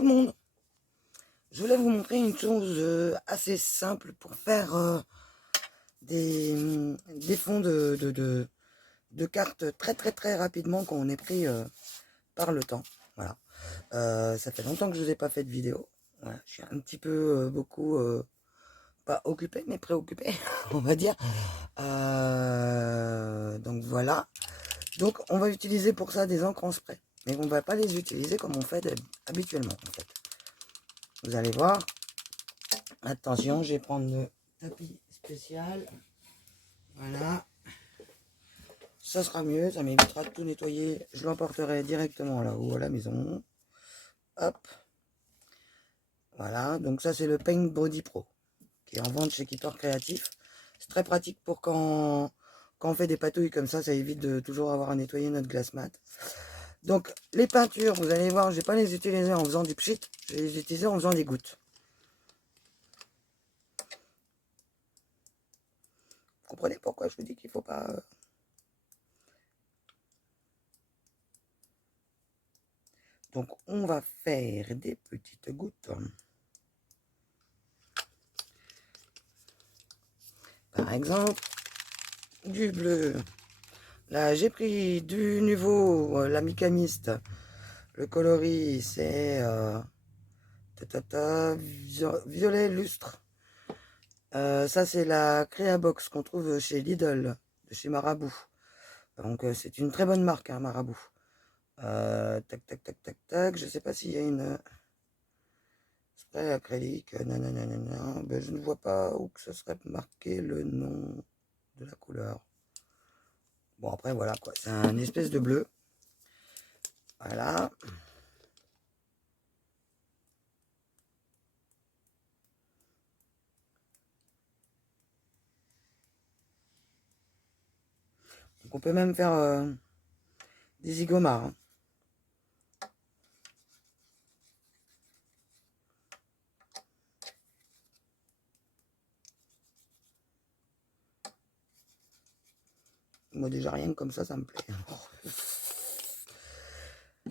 tout le monde. Je voulais vous montrer une chose assez simple pour faire des fonds de cartes très rapidement quand on est pris par le temps. Voilà. Ça fait longtemps que je vous ai pas fait de vidéo. Voilà. Je suis un petit peu beaucoup pas occupé mais préoccupé, on va dire. Donc voilà. Donc on va utiliser pour ça des encres en spray. Mais on va pas les utiliser comme on fait habituellement en fait. Vous allez voir. Attention, je vais prendre le tapis spécial. Voilà. Ça sera mieux, ça m'évitera de tout nettoyer. Je l'emporterai directement là-haut à la maison. Hop. Voilà, donc ça c'est le Paint Body Pro, qui est en vente chez Keeper Créatif. C'est très pratique pour quand on fait des patouilles comme ça évite de toujours avoir à nettoyer notre glace mat. Donc les peintures, vous allez voir, je ne vais pas les utiliser en faisant du pchit, je vais les utiliser en faisant des gouttes. Vous comprenez pourquoi je vous dis qu'il ne faut pas... Donc on va faire des petites gouttes. Par exemple, du bleu. Là, j'ai pris du nouveau, la Micamiste. Le coloris, c'est violet lustre. Ça, c'est la Créabox qu'on trouve chez Lidl, de chez Marabout. Donc, c'est une très bonne marque, hein, Marabout. Tac. Je sais pas s'il y a une spray acrylique. Nanana. Ben, je ne vois pas où que ce serait marqué le nom de la couleur. Bon, après, voilà, quoi. C'est un espèce de bleu. Voilà. Donc, on peut même faire des zigomards. Hein. Moi, déjà, rien que comme ça me plaît.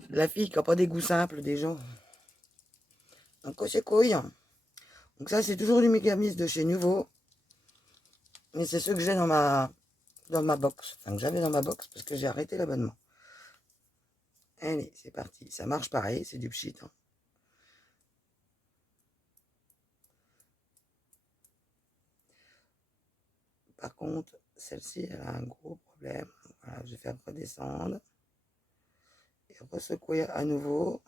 La fille qui n'a pas des goûts simples, des gens. Donc, c'est couille. Donc, ça, c'est toujours du mécanisme de chez Nouveau. Mais c'est ceux que j'ai dans ma box. Enfin, que j'avais dans ma box parce que j'ai arrêté l'abonnement. Allez, c'est parti. Ça marche pareil, c'est du pchit. Hein. Par contre, celle-ci, elle a un gros problème. Voilà, je vais faire redescendre. Et resecouer à nouveau.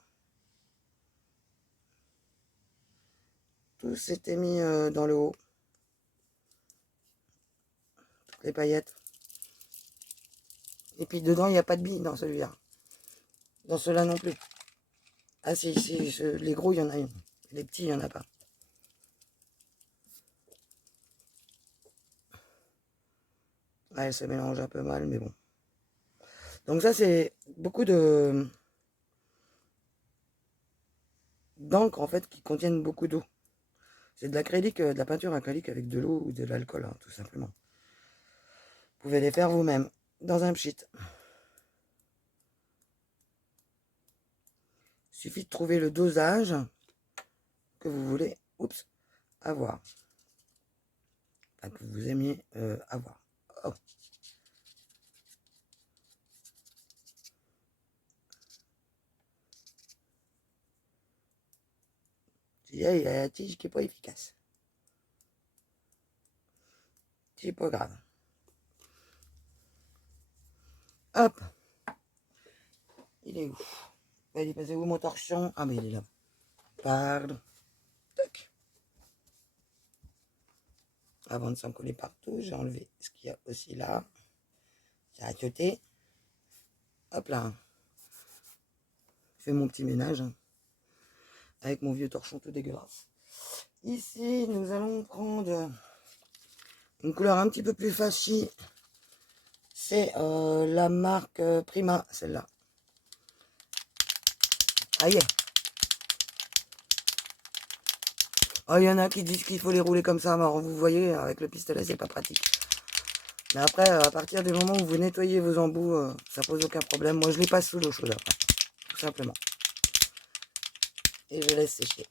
Tout s'était mis dans le haut. Toutes les paillettes. Et puis dedans, il n'y a pas de billes dans celui-là. Dans ceux-là non plus. Ah si, les gros, il y en a une. Les petits, il n'y en a pas. Ouais, elle se mélange un peu mal, mais bon. Donc ça, c'est beaucoup d'encre, en fait, qui contiennent beaucoup d'eau. C'est de l'acrylique, de la peinture acrylique avec de l'eau ou de l'alcool, hein, tout simplement. Vous pouvez les faire vous-même, dans un pchit. Il suffit de trouver le dosage que vous voulez avoir. Enfin, que vous aimiez avoir. Oh. Il y a la tige qui n'est pas efficace. C'est pas grave. Hop. Il est où? Il est passé où mon torchon? Ah mais il est là. Pardon. Tac. Avant de s'en coller partout, j'ai enlevé ce qu'il y a aussi là. J'ai à côté. Hop là. Je fais mon petit ménage. Hein, avec mon vieux torchon tout dégueulasse. Ici, nous allons prendre une couleur un petit peu plus flashy. C'est la marque Prima, celle-là. Aïe. Oh, il y en a qui disent qu'il faut les rouler comme ça. Alors, vous voyez, avec le pistolet, c'est pas pratique. Mais après, à partir du moment où vous nettoyez vos embouts, ça pose aucun problème. Moi, je les passe sous l'eau chaude, après, tout simplement. et je laisse sécher.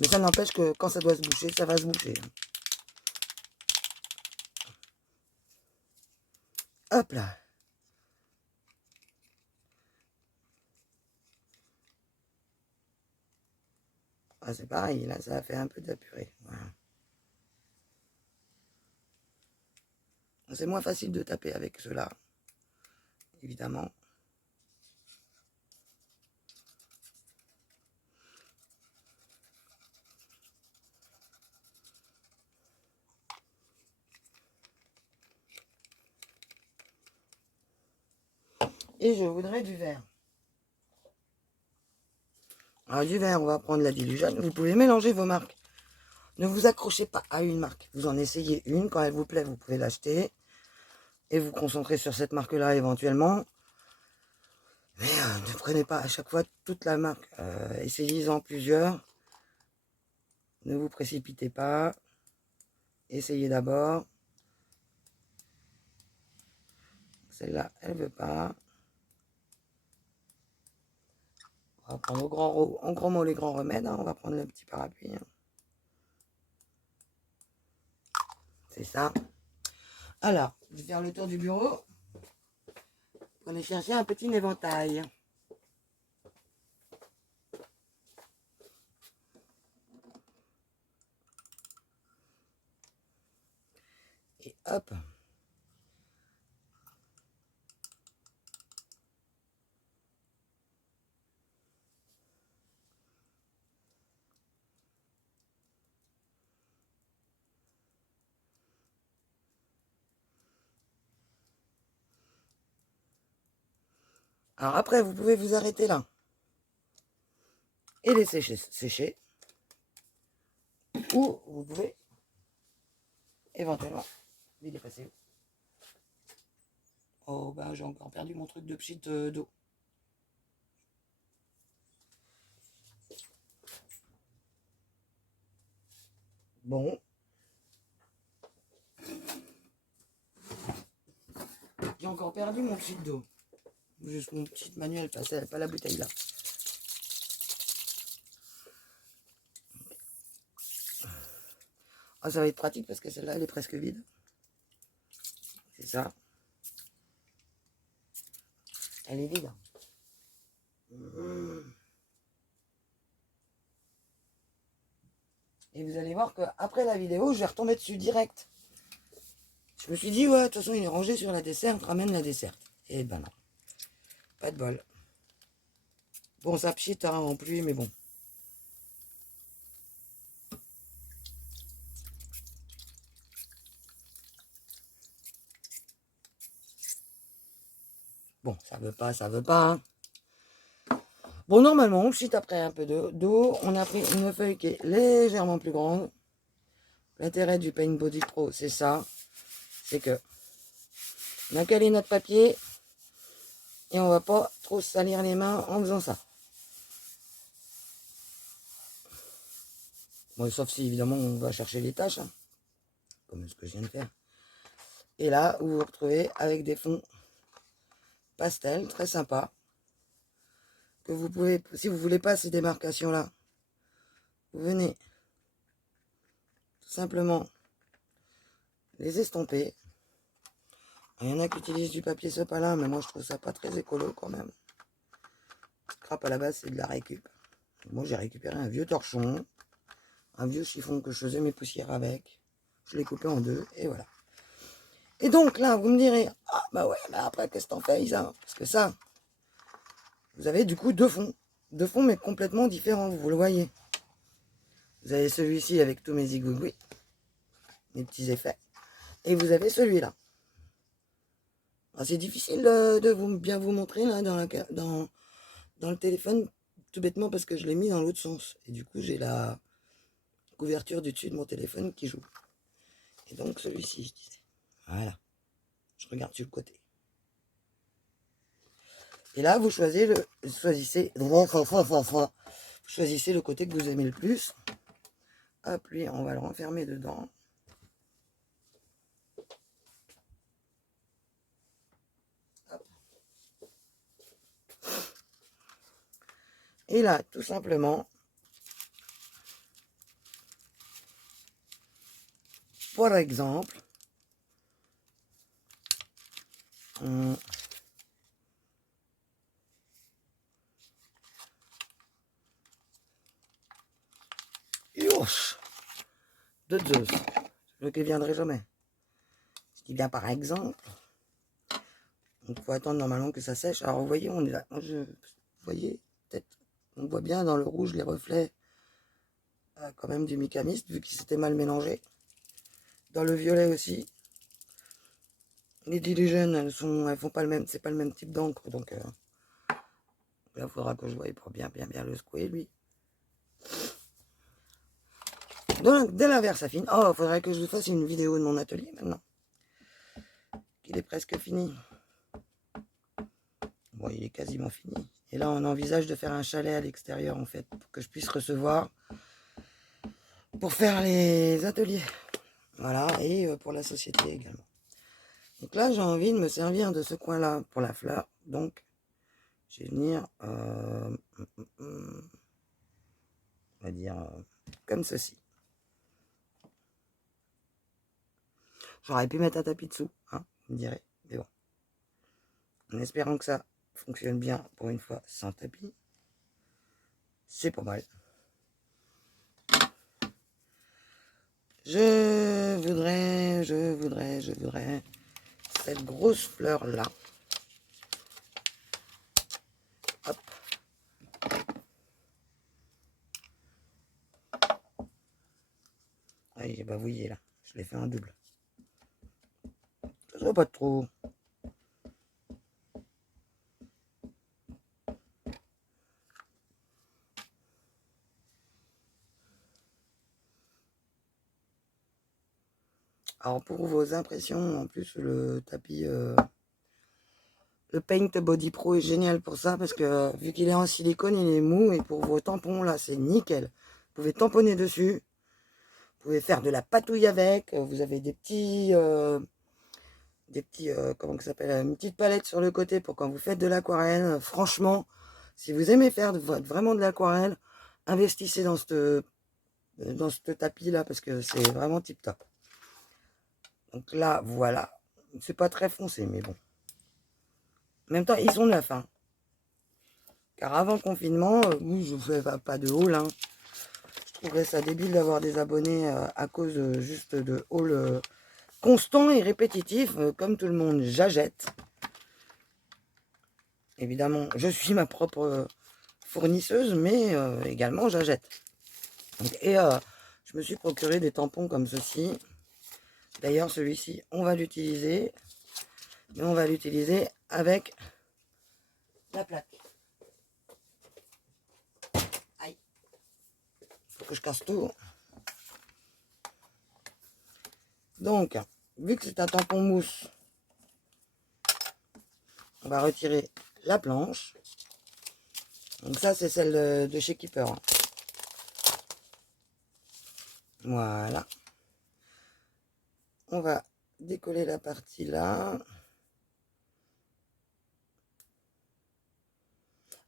Mais ça n'empêche que quand ça doit se boucher, ça va se boucher. Hop là. Ah, c'est pareil, là, ça a fait un peu de la purée. Voilà. C'est moins facile de taper avec cela, évidemment. Et je voudrais du verre. Alors, du verre, on va prendre la diluvienne. Vous pouvez mélanger vos marques. Ne vous accrochez pas à une marque. Vous en essayez une. Quand elle vous plaît, vous pouvez l'acheter. Et vous concentrer sur cette marque-là éventuellement. Mais ne prenez pas à chaque fois toute la marque. Essayez-en plusieurs. Ne vous précipitez pas. Essayez d'abord. Celle-là, elle veut pas. On va prendre en gros mot les grands remèdes. Hein. On va prendre le petit parapluie. Hein. C'est ça. Alors, je vais faire le tour du bureau. Prenez chercher un petit éventail. Et hop. Alors après, vous pouvez vous arrêter là. Et laisser sécher. Ou vous pouvez éventuellement les dépasser. Oh bah j'ai encore perdu mon truc de pchit d'eau. Bon. J'ai encore perdu mon pchit d'eau. Juste mon petit manuel, pas la bouteille là. Ah, ça va être pratique parce que celle-là, elle est presque vide. C'est ça. Elle est vide. Et vous allez voir qu'après la vidéo, je vais retomber dessus direct. Je me suis dit, ouais, de toute façon, il est rangé sur la desserte, ramène la desserte. Et ben non. Pas de bol. Bon, ça pchit hein, en pluie, mais bon. Bon, ça veut pas, ça veut pas. Hein. Bon, normalement, on pchit après un peu d'eau. On a pris une feuille qui est légèrement plus grande. L'intérêt du Paint Body Pro, c'est ça. C'est que on a calé notre papier et on va pas trop salir les mains en faisant ça. Bon, sauf si évidemment on va chercher les taches, hein, comme ce que je viens de faire. Et là, vous vous retrouvez avec des fonds pastel très sympas. Que vous pouvez, si vous voulez pas ces démarcations-là, vous venez tout simplement les estomper. Il y en a qui utilisent du papier sopalin, mais moi je trouve ça pas très écolo quand même. Scrap à la base, c'est de la récup. Moi j'ai récupéré un vieux torchon, un vieux chiffon que je faisais mes poussières avec. Je l'ai coupé en deux et voilà. Et donc là, vous me direz, ah bah ouais, mais après qu'est-ce que t'en fais, Isa? Parce que ça, vous avez du coup deux fonds. Deux fonds mais complètement différents, vous le voyez. Vous avez celui-ci avec tous mes zigouigouis, mes petits effets. Et vous avez celui-là. C'est difficile de bien vous montrer là dans le téléphone, tout bêtement parce que je l'ai mis dans l'autre sens. Et du coup, j'ai la couverture du dessus de mon téléphone qui joue. Et donc celui-ci, je disais. Voilà. Je regarde sur le côté. Et là, vous choisissez le côté que vous aimez le plus. Hop, lui, on va le renfermer dedans. Hop. Et là, tout simplement, par exemple, Yosh de Zeus, le qui viendrait jamais. Ce qui vient par exemple, donc il faut attendre normalement que ça sèche. Alors vous voyez, on est là, vous voyez, peut-être, on voit bien dans le rouge les reflets quand même du Micamist, vu qu'il s'était mal mélangé. Dans le violet aussi. Les Diligènes, elles font pas le même, c'est pas le même type d'encre, donc là il faudra que je voie pour bien le secouer lui. Donc dès la Versafine, oh, il faudrait que je vous fasse une vidéo de mon atelier maintenant, qu'il est presque fini. Bon, il est quasiment fini. Et là, on envisage de faire un chalet à l'extérieur, en fait, pour que je puisse recevoir pour faire les ateliers. Voilà, et pour la société également. Donc là, j'ai envie de me servir de ce coin-là pour la fleur. Donc, je vais venir, on va dire, comme ceci. J'aurais pu mettre un tapis dessous, hein, vous me direz. Mais bon, en espérant que ça fonctionne bien pour une fois sans tapis, c'est pas mal. Je voudrais cette grosse fleur là. Hop. Ah, j'ai bavouillé là, je l'ai fait en double. Ça soit pas trop. Alors pour vos impressions, en plus le tapis, le Paint Body Pro est génial pour ça parce que vu qu'il est en silicone, il est mou et pour vos tampons là, c'est nickel. Vous pouvez tamponner dessus, vous pouvez faire de la patouille avec. Vous avez des petits, comment ça s'appelle, une petite palette sur le côté pour quand vous faites de l'aquarelle. Franchement, si vous aimez faire vraiment de l'aquarelle, investissez dans ce tapis là parce que c'est vraiment tip top. Donc là, voilà. C'est pas très foncé, mais bon. En même temps, ils sont neufs. Hein. Car avant le confinement, oui, je ne fais pas de haul. Hein. Je trouverais ça débile d'avoir des abonnés à cause juste de haul constant et répétitif. Comme tout le monde, j'achète. Évidemment, je suis ma propre fournisseuse, mais également j'achète. Et je me suis procuré des tampons comme ceci. D'ailleurs, celui-ci, on va l'utiliser. Mais on va l'utiliser avec la plaque. Aïe. Faut que je casse tout. Donc, vu que c'est un tampon mousse, on va retirer la planche. Donc ça, c'est celle de chez Keeper. Voilà. On va décoller la partie là.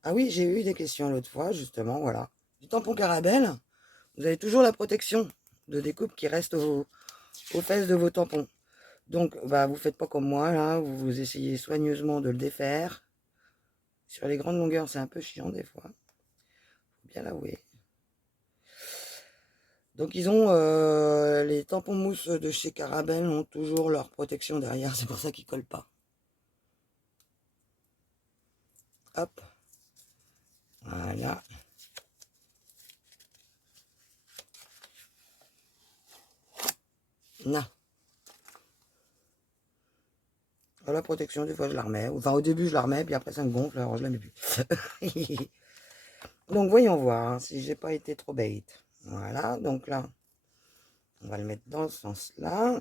Ah oui, j'ai eu des questions l'autre fois, justement, voilà. Du tampon Carabelle, vous avez toujours la protection de découpe qui reste aux fesses de vos tampons. Donc, bah, vous faites pas comme moi, là, vous essayez soigneusement de le défaire. Sur les grandes longueurs, c'est un peu chiant des fois. Faut bien l'avouer. Donc, ils ont les tampons mousse de chez Carabelle ont toujours leur protection derrière, c'est pour ça qu'ils collent pas. Hop. Voilà. Là. La protection, des fois, je la remets. Enfin, au début, je la remets, puis après, ça me gonfle, alors je la mets plus. Donc, voyons voir hein, si j'ai pas été trop bête. Voilà, donc là, on va le mettre dans ce sens-là.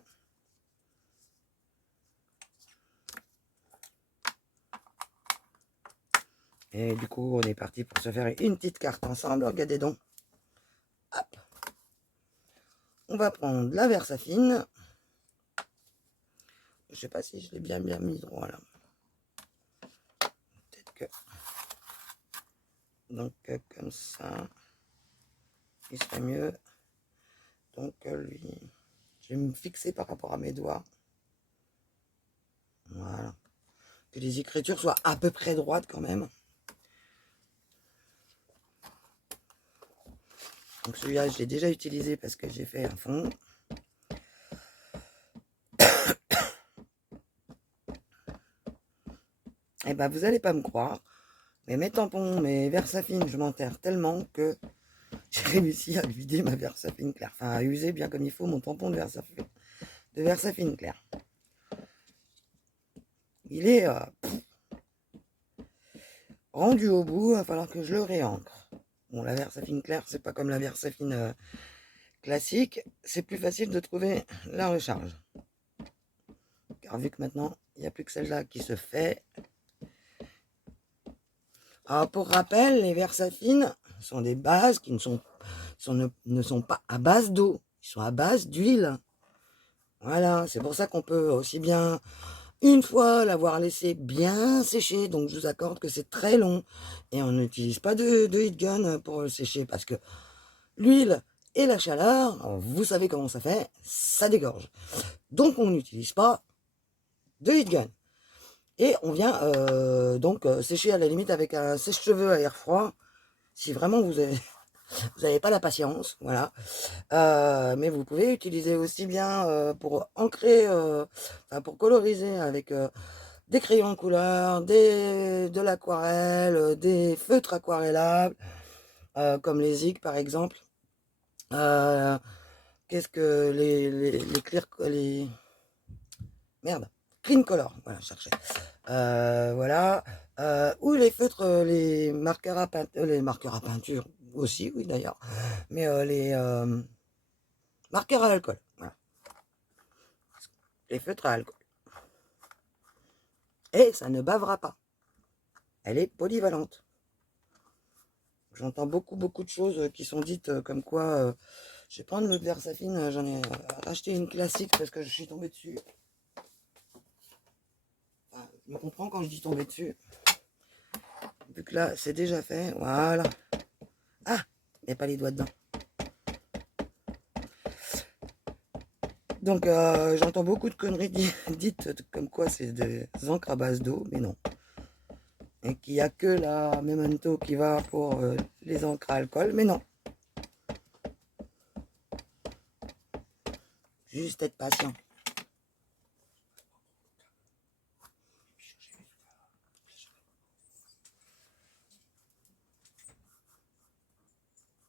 Et du coup, on est parti pour se faire une petite carte ensemble. Regardez donc. Hop. On va prendre la Versafine. Je sais pas si je l'ai bien mis droit là. Peut-être que Donc comme ça, il serait mieux. Donc lui, je vais me fixer par rapport à mes doigts. Voilà. Que les écritures soient à peu près droites quand même. Donc celui-là, je l'ai déjà utilisé parce que j'ai fait un fond. Et ben vous n'allez pas me croire, mais mes tampons, mes Versafine, je m'enterre tellement que j'ai réussi à vider ma Versafine claire. Enfin, à user bien comme il faut mon tampon de Versafine claire. Il est rendu au bout, il va falloir que je le réancre. Bon, la Versafine claire, c'est pas comme la Versafine classique. C'est plus facile de trouver la recharge. Car vu que maintenant, il n'y a plus que celle-là qui se fait. Alors, pour rappel, les Versafine sont des bases qui ne sont pas à base d'eau. Ils sont à base d'huile. Voilà, c'est pour ça qu'on peut aussi bien, une fois, l'avoir laissé bien sécher. Donc, je vous accorde que c'est très long. Et on n'utilise pas de heat gun pour le sécher parce que l'huile et la chaleur, vous savez comment ça fait, ça dégorge. Donc, on n'utilise pas de heat gun. Et on vient donc sécher à la limite avec un sèche-cheveux à air froid. Si vraiment vous avez pas la patience, voilà. Mais vous pouvez utiliser aussi bien pour ancrer, enfin pour coloriser avec des crayons couleur, de l'aquarelle, des feutres aquarellables, comme les Zig par exemple. Qu'est-ce que les clear, les merde, clean color, voilà, je cherchais. Voilà. Ou les feutres, les marqueurs à peinture aussi, oui d'ailleurs. Mais les marqueurs à alcool. Voilà. Les feutres à alcool. Et ça ne bavera pas. Elle est polyvalente. J'entends beaucoup de choses qui sont dites comme quoi je vais prendre l'autre Versafine, j'en ai racheté une classique parce que je suis tombé dessus. Enfin, je me comprends quand je dis tomber dessus. Vu que là, c'est déjà fait, voilà. Ah, il n'y a pas les doigts dedans. Donc, j'entends beaucoup de conneries dites comme quoi c'est des encres à base d'eau, mais non. Et qu'il n'y a que la Memento qui va pour les encres à alcool, mais non. Juste être patient.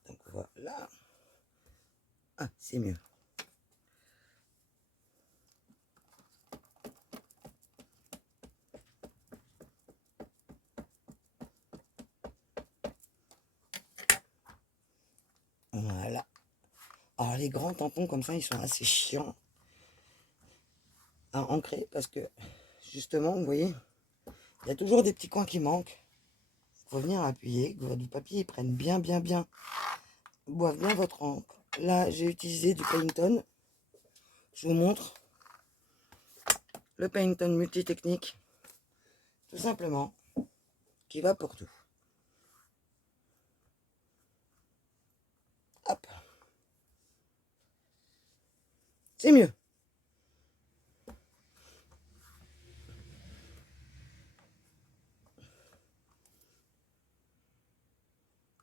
Donc, voilà. Ah, c'est mieux. Voilà. Alors, les grands tampons comme ça, ils sont assez chiants à ancrer parce que, justement, vous voyez, il y a toujours des petits coins qui manquent. Il faut venir appuyer, que votre papier il prenne bien, boive bien votre encre. Là, j'ai utilisé du Payton. Je vous montre le Payton multitechnique, tout simplement, qui va pour tout. Hop. C'est mieux.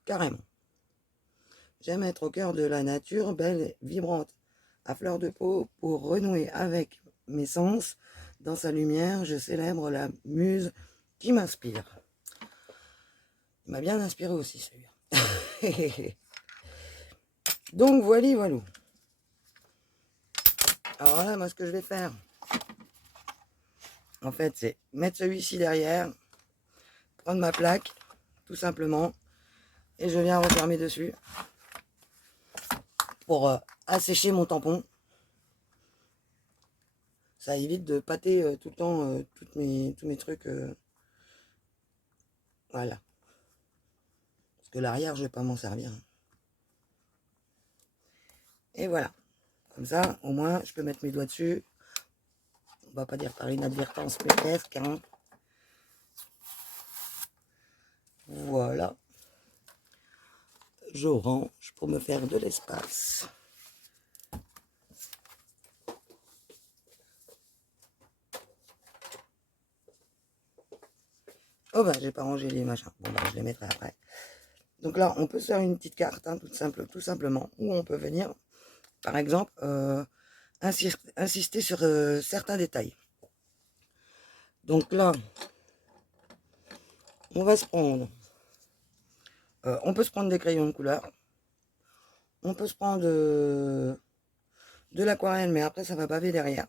Carrément. J'aime être au cœur de la nature, belle et vibrante, à fleur de peau, pour renouer avec mes sens. Dans sa lumière, je célèbre la muse qui m'inspire. Il m'a bien inspiré aussi, celui-là. Donc, voilà. Alors là, moi, ce que je vais faire, en fait, c'est mettre celui-ci derrière, prendre ma plaque, tout simplement, et je viens refermer dessus pour assécher mon tampon. Ça évite de pâter tout le temps tous mes trucs. Voilà. Parce que l'arrière, je vais pas m'en servir. Et voilà. Comme ça, au moins, je peux mettre mes doigts dessus. On va pas dire par inadvertance, mais presque. Hein. Voilà. je range pour me faire de l'espace. Oh ben, j'ai pas rangé les machins. Bon ben, je les mettrai après. Donc là, on peut se faire une petite carte, hein, tout simplement, où on peut venir, par exemple, insister sur certains détails. Donc là, on va se prendre, on peut se prendre des crayons de couleur, on peut se prendre de l'aquarelle, mais après ça va baver derrière.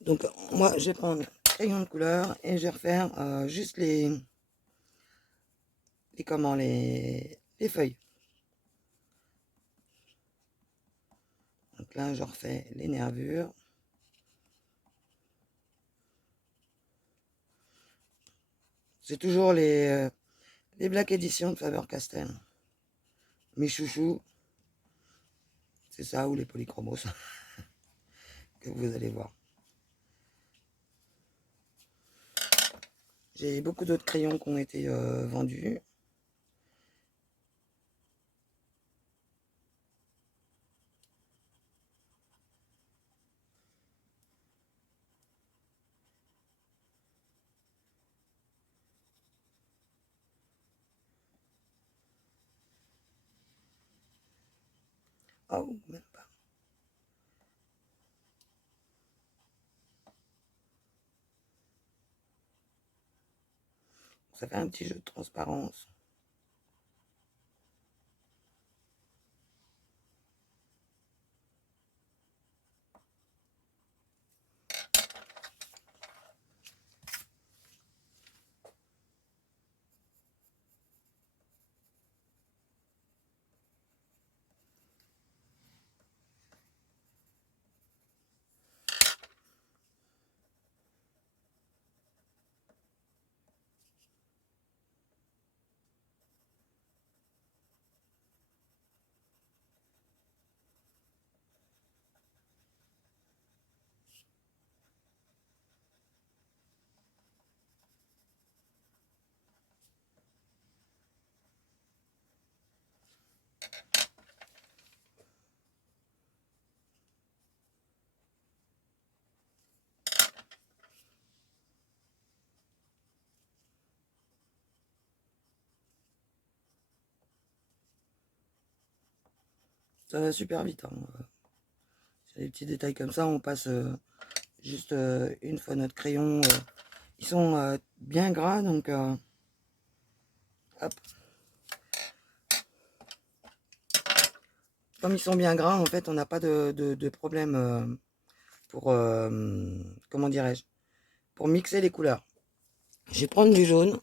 Donc moi, je vais prendre crayon de couleur et je vais refaire juste les feuilles. Donc là, je refais les nervures. C'est toujours les Black Edition de Faber-Castell. Mes chouchous, c'est ça, ou les polychromos, que vous allez voir. J'ai beaucoup d'autres crayons qui ont été vendus. Oh, même pas. Ça fait un petit jeu de transparence. Ça va super vite. Hein. Sur des petits détails comme ça, on passe juste une fois notre crayon. Ils sont bien gras, donc hop. Comme ils sont bien gras, en fait, on n'a pas de problème pour, comment dirais-je, pour mixer les couleurs. Je vais prendre du jaune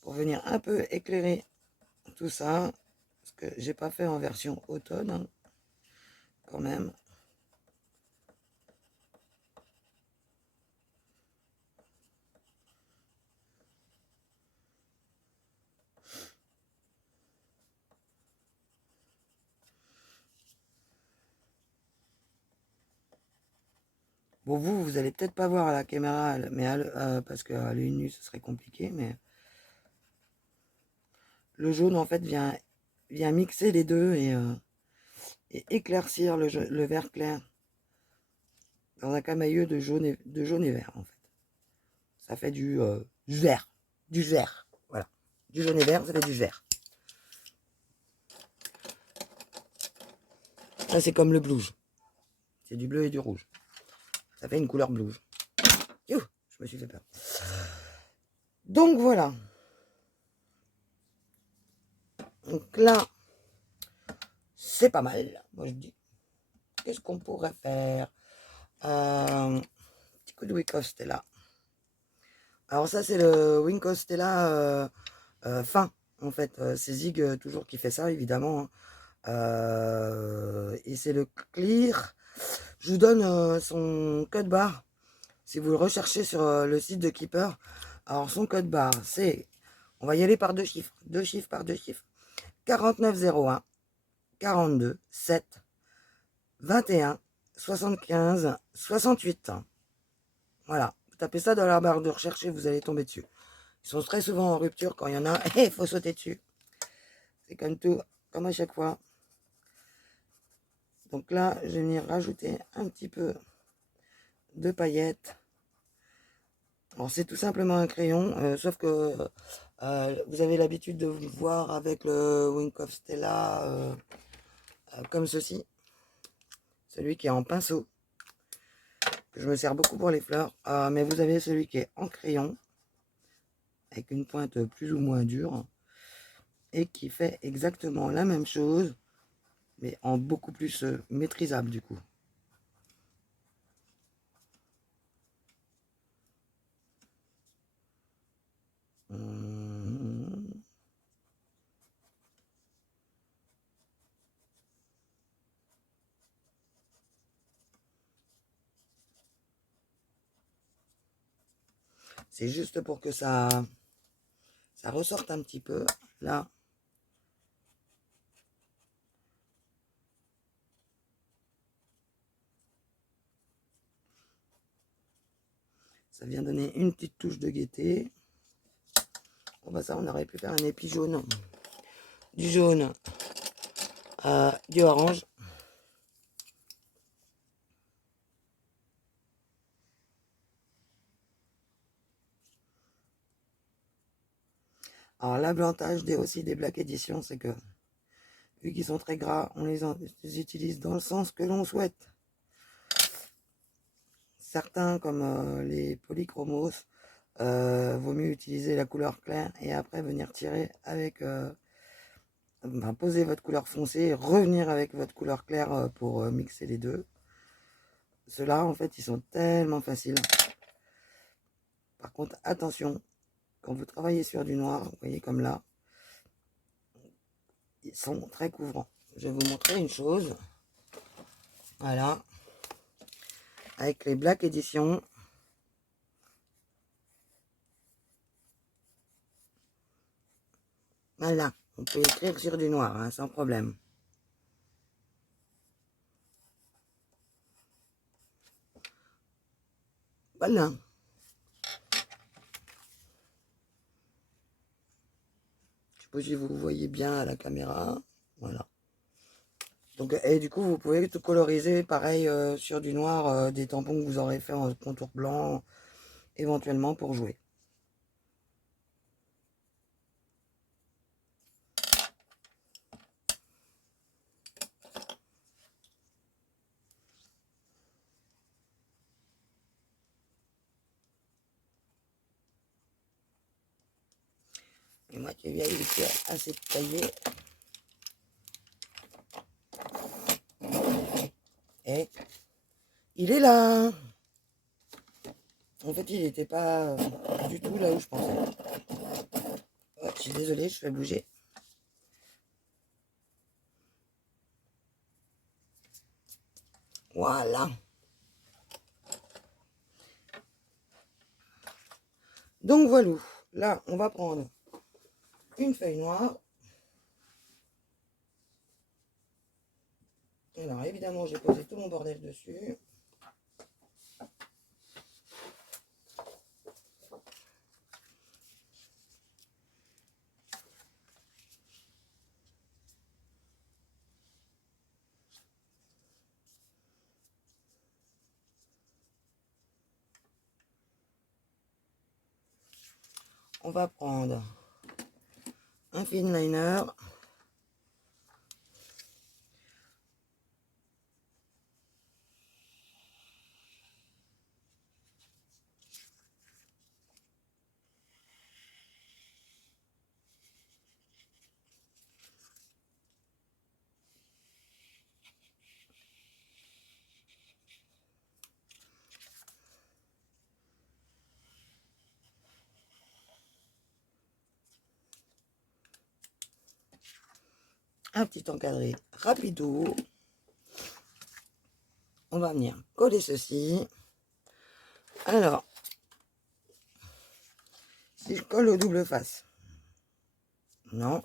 pour venir un peu éclairer tout ça, parce que j'ai pas fait en version automne, hein, quand même. Bon, vous allez peut-être pas voir à la caméra, mais parce qu'à l'œil nu, ce serait compliqué, mais le jaune, en fait, vient mixer les deux et éclaircir le vert clair dans un camailleux de jaune et vert, en fait. Ça fait du vert. Du vert. Voilà. Du jaune et vert, ça fait du vert. Ça, c'est comme le blues. C'est du bleu et du rouge. Ça fait une couleur blues. Youh, je me suis fait peur. Donc, voilà. Donc là, c'est pas mal. Moi, je dis, qu'est-ce qu'on pourrait faire petit coup de Wicostella. Alors ça, c'est le Wicostella fin, en fait. C'est Zig toujours qui fait ça, évidemment. Et c'est le Clear. Je vous donne son code barre. Si vous le recherchez sur le site de Keeper. Alors, son code barre, c'est... On va y aller par deux chiffres. Deux chiffres par deux chiffres. 4901 42 7 21 75 68. Voilà. Vous tapez ça dans la barre de recherche et vous allez tomber dessus. Ils sont très souvent en rupture quand il y en a. Et il faut sauter dessus. C'est comme tout. comme à chaque fois. Donc là, je vais venir rajouter un petit peu de paillettes. Alors c'est tout simplement un crayon, sauf que vous avez l'habitude de vous voir avec le Wink of Stella comme ceci. Celui qui est en pinceau. Je me sers beaucoup pour les fleurs. Mais vous avez celui qui est en crayon. Avec une pointe plus ou moins dure. Et qui fait exactement la même chose. Mais en beaucoup plus maîtrisable du coup. C'est juste pour que ça ressorte un petit peu. Là. Ça vient donner une petite touche de gaieté. Bon bah ça, on aurait pu faire un épi jaune. Du jaune. Du orange. Alors l'avantage aussi des Black Edition, c'est que vu qu'ils sont très gras, on les utilise dans le sens que l'on souhaite. Certains, comme les polychromos, vaut mieux utiliser la couleur claire et après venir tirer avec, poser votre couleur foncée, revenir avec votre couleur claire pour mixer les deux. Ceux-là, en fait, ils sont tellement faciles. Par contre, attention, quand vous travaillez sur du noir, vous voyez comme là, ils sont très couvrants. Je vais vous montrer une chose. Voilà. Avec les Black Edition. Voilà. On peut écrire sur du noir, hein, sans problème. Voilà. Je sais pas si vous voyez bien à la caméra. Voilà. Donc, et du coup, vous pouvez tout coloriser pareil sur du noir, des tampons que vous aurez fait en contour blanc, éventuellement pour jouer. Et moi qui ai vieille, il est assez taillé. Et il est là. En fait, il n'était pas du tout là où je pensais. Oh, je suis désolée, je fais bouger. Voilà. Donc voilà. Là, on va prendre une feuille noire. Alors évidemment, j'ai posé tout mon bordel dessus. On va prendre un film liner. Un petit encadré rapido. On va venir coller ceci. Alors, si je colle au double face, non,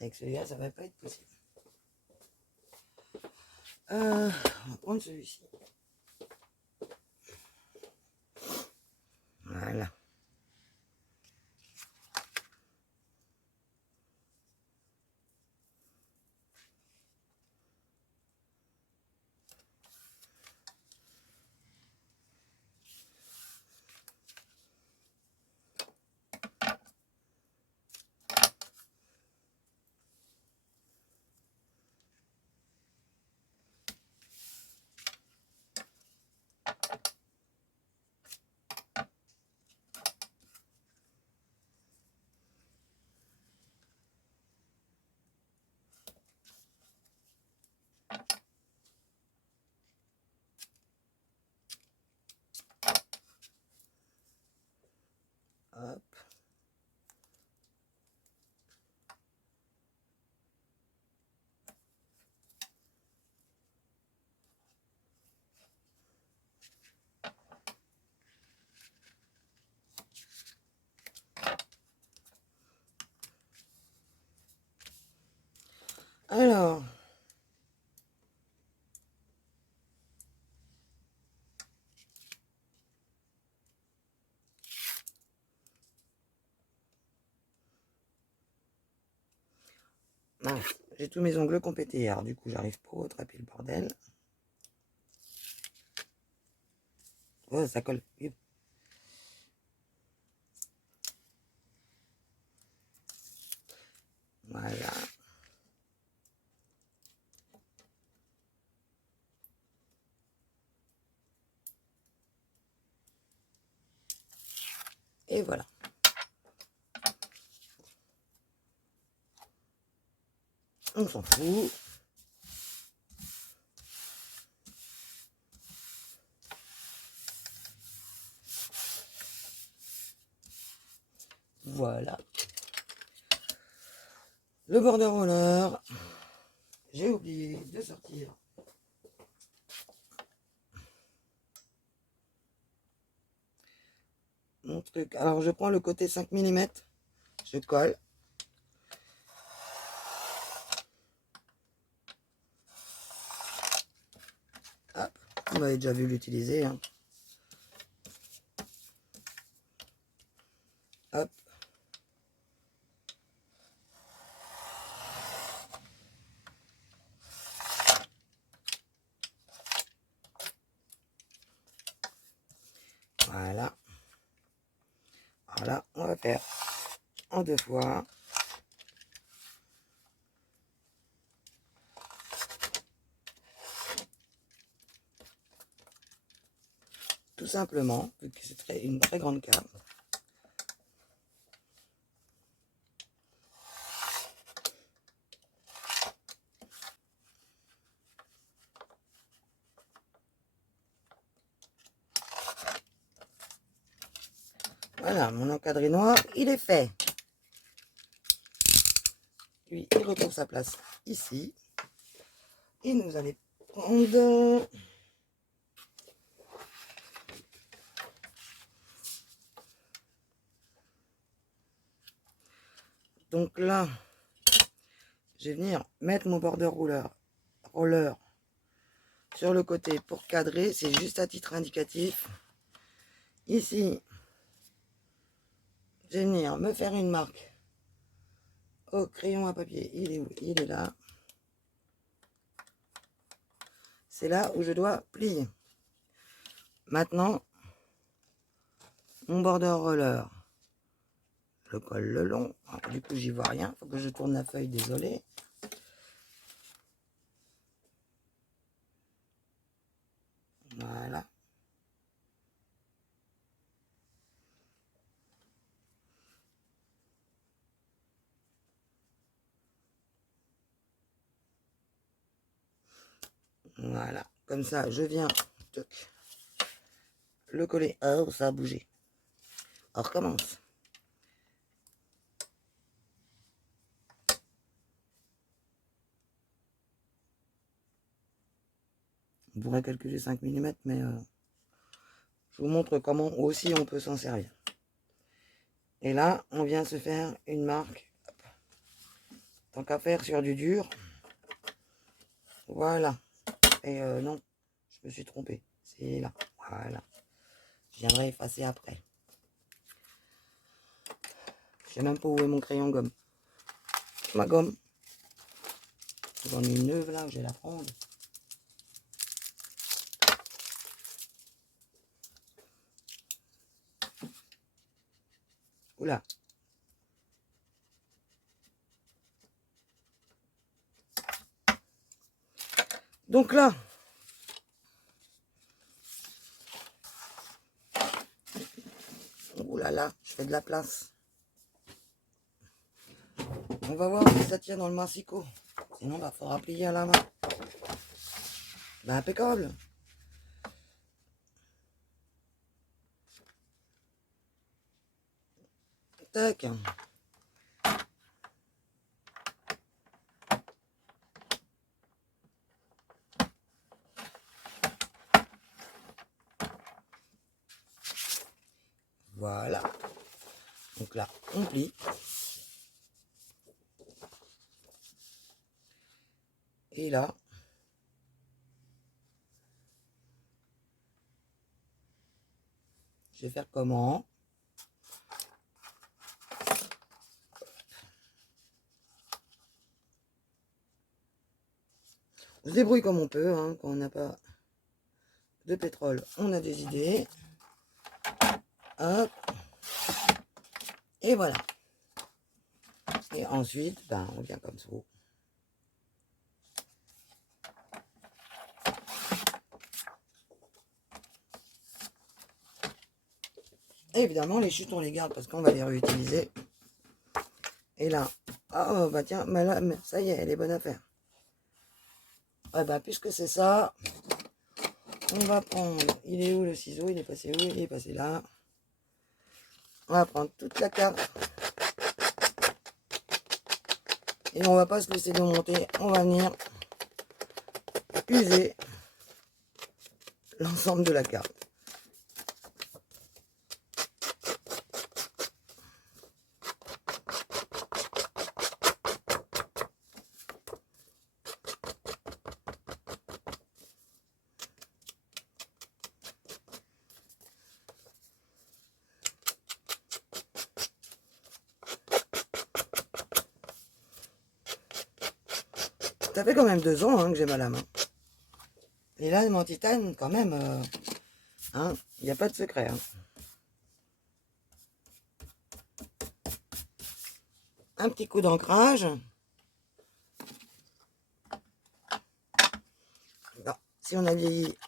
avec celui-là, ça va pas être possible. On va prendre celui-ci. Voilà. mince, j'ai tous mes ongles qui ont pété hier, du coup j'arrive pas à attraper le bordel. Oh, ça colle. Voilà. Et voilà. On s'en fout. Voilà. Le border roller. J'ai oublié de sortir mon truc. Alors je prends le côté 5 mm. Je colle. Hop. Vous m'avez déjà vu l'utiliser. Hein. Hop. Voilà. Voilà, on va faire en 2 fois. Tout simplement, vu que c'est une très grande carte. Voilà, mon encadré noir, il est fait. Lui, il retrouve sa place ici. Et nous allons prendre... Donc là, je vais venir mettre mon border roller sur le côté pour cadrer. C'est juste à titre indicatif. Ici, je vais venir me faire une marque au crayon à papier. Il est où? Il est là. C'est là où je dois plier. Maintenant, mon border roller, je colle le long. Alors, du coup, j'y vois rien. Il faut que je tourne la feuille, désolé. Voilà. Voilà. Comme ça, je viens le coller. Oh, ça a bougé. On recommence. On pourrait calculer 5 mm, mais je vous montre comment aussi on peut s'en servir. Et là, on vient se faire une marque. Tant qu'à faire sur du dur. Voilà. Et non, je me suis trompé. C'est là. Voilà. Je viendrai effacer après. Je sais même pas où est mon crayon gomme. Ma gomme. J'en ai une neuve là, je vais la prendre. Oula. Donc là, oulala, là là, je fais de la place. On va voir si ça tient dans le massicot. Sinon, il faudra plier à la main. Ben, impeccable. Tac. Voilà. Donc là, on plie. Et là, je vais faire comment? On se débrouille comme on peut, hein, quand on n'a pas de pétrole, on a des idées. Hop. Et voilà. Et ensuite, ben, on vient comme ça. Et évidemment, les chutes, on les garde parce qu'on va les réutiliser. Et là, oh bah tiens, mais là, ça y est, elle est bonne à faire. Ouais, bah puisque c'est ça, on va prendre, il est où le ciseau? Il est passé où? Il est passé là. On va prendre toute la carte. Et on va pas se laisser démonter. On va venir user l'ensemble de la carte. Ça fait quand même 2 ans, hein, que j'ai mal à la main. Et là, mon titane, quand même, hein, il n'y a pas de secret. Hein. Un petit coup d'ancrage. Si on a vieilli,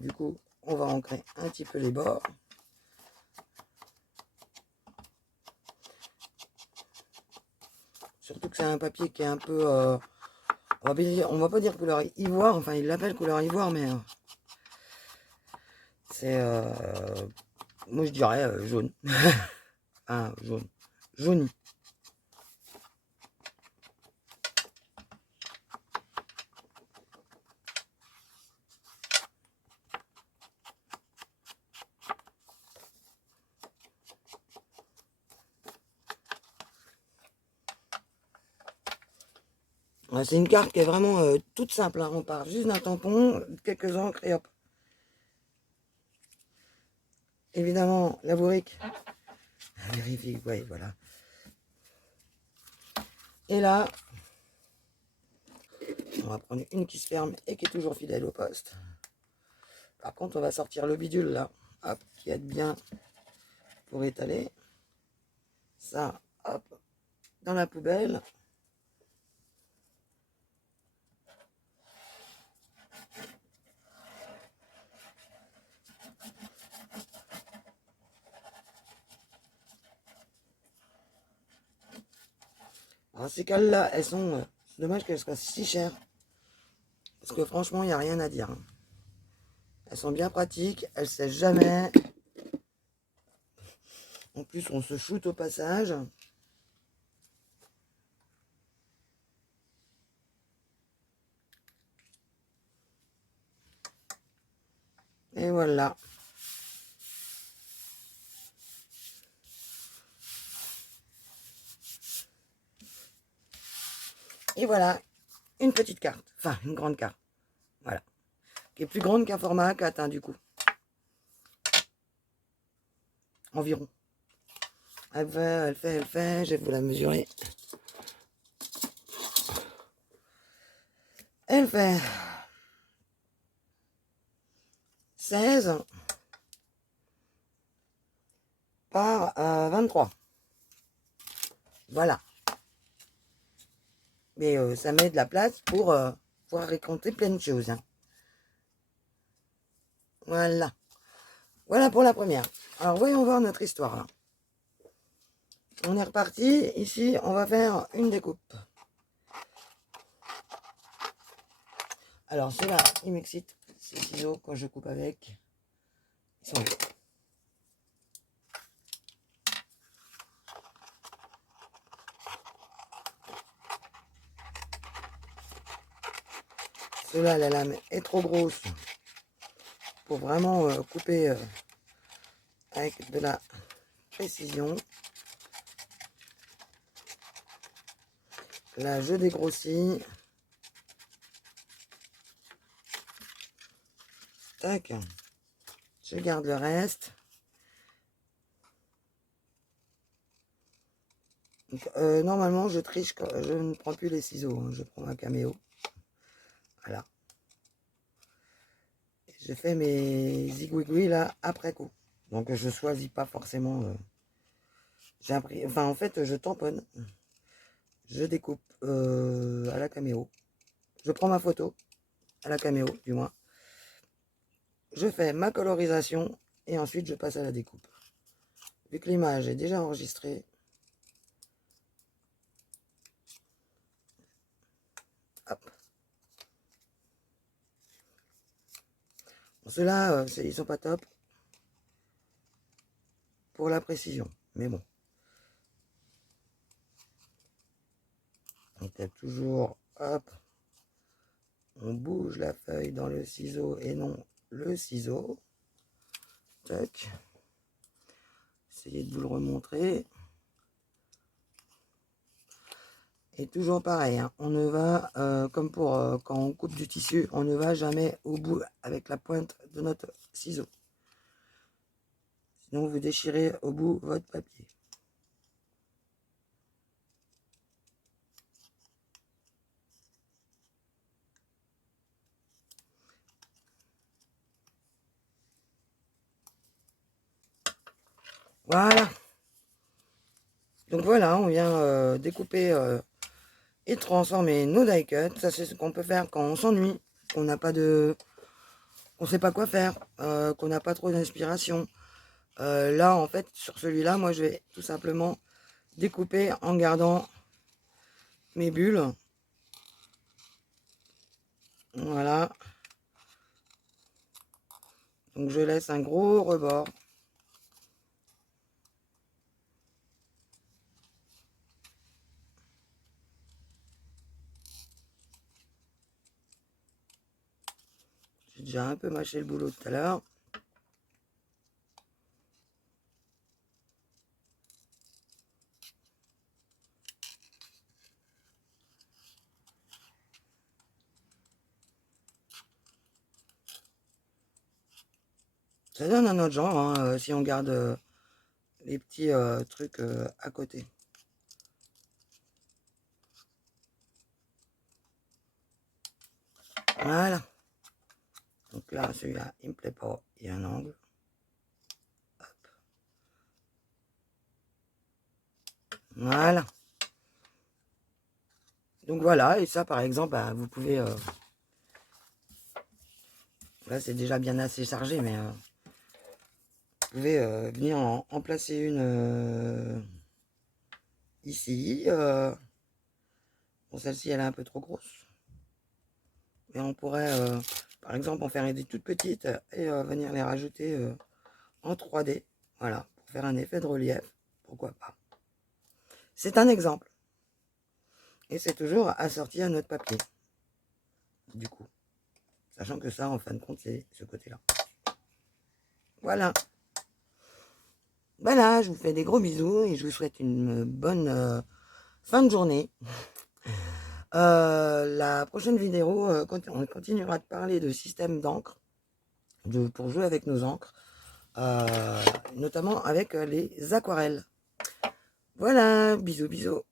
du coup, on va ancrer un petit peu les bords. Surtout que c'est un papier qui est un peu... on va pas dire couleur ivoire, enfin il l'appelle couleur ivoire, mais c'est... moi je dirais jaune. Ah, jaune. Jauni. C'est une carte qui est vraiment toute simple. Hein. On part juste d'un tampon, quelques encres et hop. Évidemment, la bourrique. Vérifie, ouais, voilà. Et là, on va prendre une qui se ferme et qui est toujours fidèle au poste. Par contre, on va sortir le bidule là, hop, qui aide bien pour étaler. Ça, hop, dans la poubelle. Alors ces cales-là, elles sont... c'est dommage qu'elles soient si chères. Parce que franchement, il n'y a rien à dire. Elles sont bien pratiques, elles ne sèchent jamais. En plus, on se shoot au passage. Et voilà. Et voilà, une petite carte. Enfin, une grande carte. Voilà. Qui est plus grande qu'un format A4, hein, du coup. Environ. Elle fait. Je vais vous la mesurer. Elle fait 16 par 23. Voilà. Mais ça met de la place pour pouvoir raconter plein de choses. Hein. Voilà. Voilà pour la première. Alors, voyons voir notre histoire. Là. On est reparti. Ici, on va faire une découpe. Alors, ceux-là, ils m'excitent. Ces ciseaux, quand je coupe avec, ils sont beaux. Ceux-là, la lame est trop grosse pour vraiment couper avec de la précision. Là, je dégrossis. Tac. Je garde le reste. Donc, normalement, je triche quand je ne prends plus les ciseaux. Hein, je prends un caméo. Voilà. Je fais mes zigouigouis là après coup. Donc je choisis pas forcément. J'ai appris. Enfin en fait je tamponne. Je découpe à la caméo. Je prends ma photo à la caméo du moins. Je fais ma colorisation et ensuite je passe à la découpe. Vu que l'image est déjà enregistrée, hop. Bon, ceux-là, ils sont pas top pour la précision, mais bon. On tape toujours, hop. On bouge la feuille dans le ciseau et non le ciseau. Tac. Essayez de vous le remontrer. Et toujours pareil, hein, on ne va, comme pour quand on coupe du tissu, on ne va jamais au bout avec la pointe de notre ciseau. Sinon vous déchirez au bout votre papier. Voilà. Donc voilà, on vient découper et transformer nos die cuts. Ça c'est ce qu'on peut faire quand on s'ennuie, qu'on n'a pas de... on sait pas quoi faire, qu'on n'a pas trop d'inspiration. Là en fait sur celui-là, moi je vais tout simplement découper en gardant mes bulles. Voilà. Donc je laisse un gros rebord. J'ai déjà un peu mâché le boulot tout à l'heure. Ça donne un autre genre hein, si on garde les petits trucs à côté. Voilà. Donc là, celui-là, il me plaît pas. Il y a un angle. Hop. Voilà. Donc voilà, et ça par exemple, bah, vous pouvez... là, c'est déjà bien assez chargé, mais... vous pouvez venir en placer une ici. Bon, celle-ci, elle est un peu trop grosse. Mais on pourrait, par exemple, en faire des toutes petites et venir les rajouter en 3D. Voilà, pour faire un effet de relief. Pourquoi pas. C'est un exemple. Et c'est toujours assorti à notre papier. Du coup. Sachant que ça, en fin de compte, c'est ce côté-là. Voilà. Voilà, je vous fais des gros bisous et je vous souhaite une bonne fin de journée. La prochaine vidéo, on continuera de parler de système d'encre, pour jouer avec nos encres, notamment avec les aquarelles. Voilà, bisous, bisous.